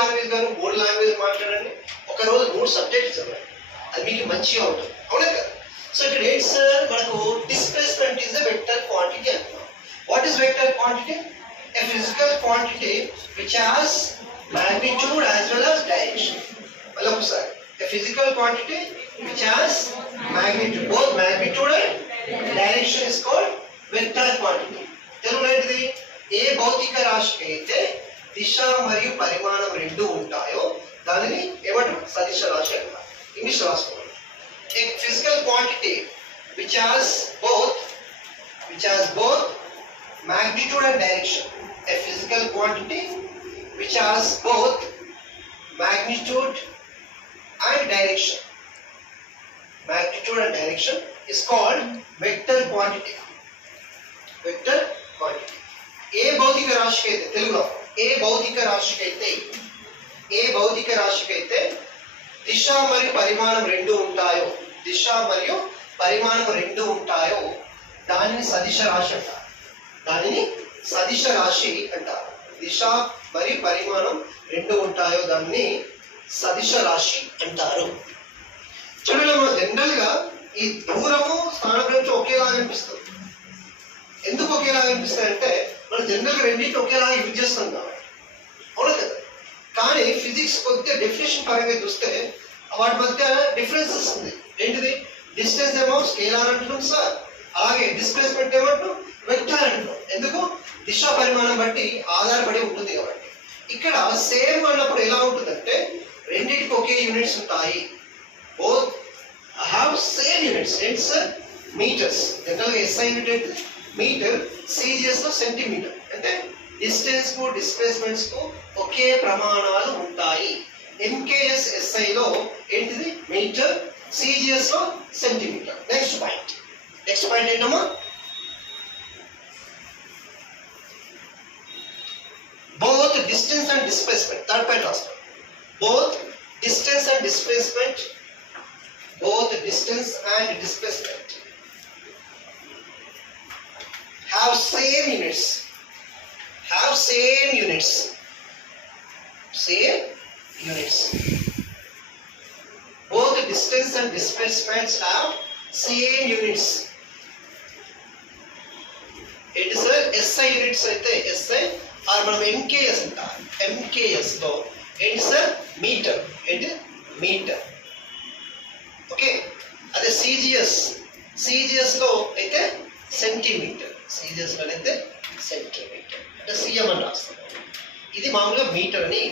Language గాను 3 language మాట్లాడండి, ఒక రోజు 3 సబ్జెక్ట్స్ చదవండి, అది మీకు మంచిగా ఉంటుంది. అవునా కదా? సో ఇక్కడ ఏంటి సార్, మనకు displacement is the vector quantity అంటున్నాం. What is vector quantity? A physical quantity which has magnitude as well as direction. Hello sir. A physical quantity which has magnitude, both magnitude and direction is called vector quantity. తెలుగునేది ఏ భౌతిక రాశికి అయితే దిశ మరియు పరిమాణం రెండు ఉంటాయో దానిని ఏమంటారు? సదిశ రాశి అంటారు. ఇంగ్లీష్ రాసుకోండి. A physical quantity which has both magnitude and direction. A physical quantity which has both magnitude and direction. Magnitude and direction is called vector quantity. Vector quantity. ఏ భౌతిక రాశికి అయితే తెలుగులో ఏ భౌతిక రాశికి అయితే దిశ మరియు పరిమాణం రెండు ఉంటాయో దానిని సదిశ రాశి అంటారు. సదిశ రాశి అంటారు. దిశ మరియు పరిమాణం రెండు ఉంటాయో దాన్ని సదిశ రాశి అంటారు. చూడండి, మనం జనరల్ గా ఈ దూరము స్థానం గురించి ఒకేలాగా అనిపిస్తుంది. ఎందుకు ఒకేలాగా అనిపిస్తుంది అంటే మనం జనరల్ గా రెండింటిని ఒకేలాగా యూజ్ చేస్తాం కాబట్టి. అవును కదా? కానీ ఫిజిక్స్ కొద్దిగా డెఫినేషన్ పరంగా చూస్తే వాటి మధ్య డిఫరెన్సెస్ ఉంది. ఏంటిది? డిస్టెన్స్ ఏమో స్కేలార్ అంటున్నాం సార్, అలాగే డిస్ప్లేస్మెంట్ ఏమంటాం? వెక్టార్ అంటున్నాం. ఎందుకు? దిశ పరిమాణం బట్టి ఆధారపడి ఉంటుంది కాబట్టి. ఇక్కడ సేమ్ అన్నప్పుడు ఎలా ఉంటుందంటే రెండింటికి ఒకే యూనిట్స్ ఉంటాయి. Both have same units. ఏంటి సార్? మీటర్స్. జనరల్గా ఎస్ఐ యూనిట్ ఏంటి? మీటర్. సిజిఎస్ లో సెంటీమీటర్. అంటే డిస్టెన్స్ కు డిస్ప్లేస్మెంట్స్ కు ఒకే ప్రమాణాలు ఉంటాయి. ఎంకేఎస్ ఎస్ఐ లో ఏంటిది? మీటర్. సిజిఎస్ లో సెంటీమీటర్. నెక్స్ట్ పాయింట్ ఏంటమ్మా? Both distance and displacement. Third point also. Both distance and displacement have same units. Both distance and displacements have same units. It is a SI units అయితే SI are మనం MKS అంటాం. MKS లో ఏంటి sir? Metre. ఏంటి? Metre. Okay. అదే CGS లో అయితే centimetre. అంటే సిఎం అని రాస్తాం. ఇది మామూలుగా మీటర్ అని